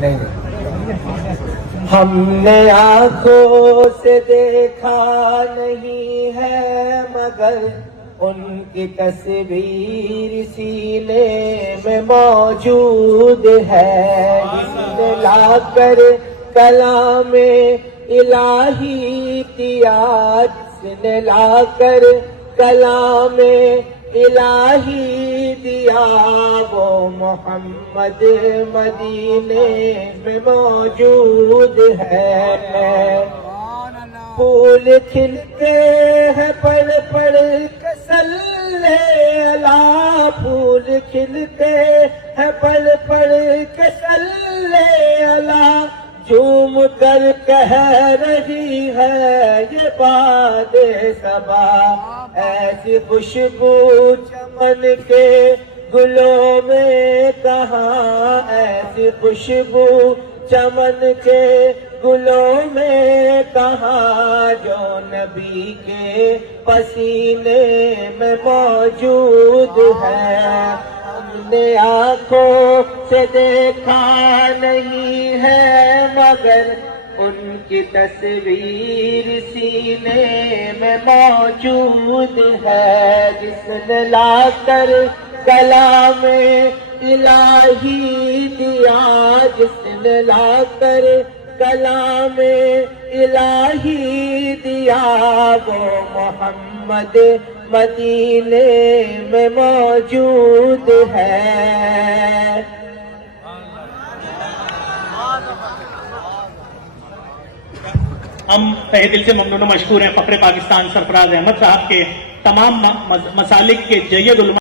نہیں ہم نے آنکھوں سے دیکھا نہیں ہے مگر ان کی تصویر سینے میں موجود ہے، جس نے لا کر کلام الہی دیا، جس نے لا کر کلام الہی دیا، وہ محمد مدینے میں موجود ہے۔ پھول کھلتے ہیں پڑھ پڑھ کے صلی اللہ، پھول کھلتے ہیں پڑھ پڑھ کے صلی اللہ، جھوم کر کہہ رہی ہے یہ باد صبا، ایسی خوشبو چمن کے گلوں میں کہاں، ایسی خوشبو چمن کے گلوں میں کہاں، جو نبی کے پسینے میں موجود ہے۔ ہم نے آنکھوں سے دیکھا نہیں ہے مگر ان کی تصویر سینے میں موجود ہے، جس نے لا کر کلام الہی دیا، جس نے لا کر کلام الہی دیا، وہ محمد مدینے میں موجود ہے۔ ہم تہہ دل سے ممنون و مشکور ہیں فخر پاکستان سرفراز احمد صاحب کے تمام مسالک کے جید علماء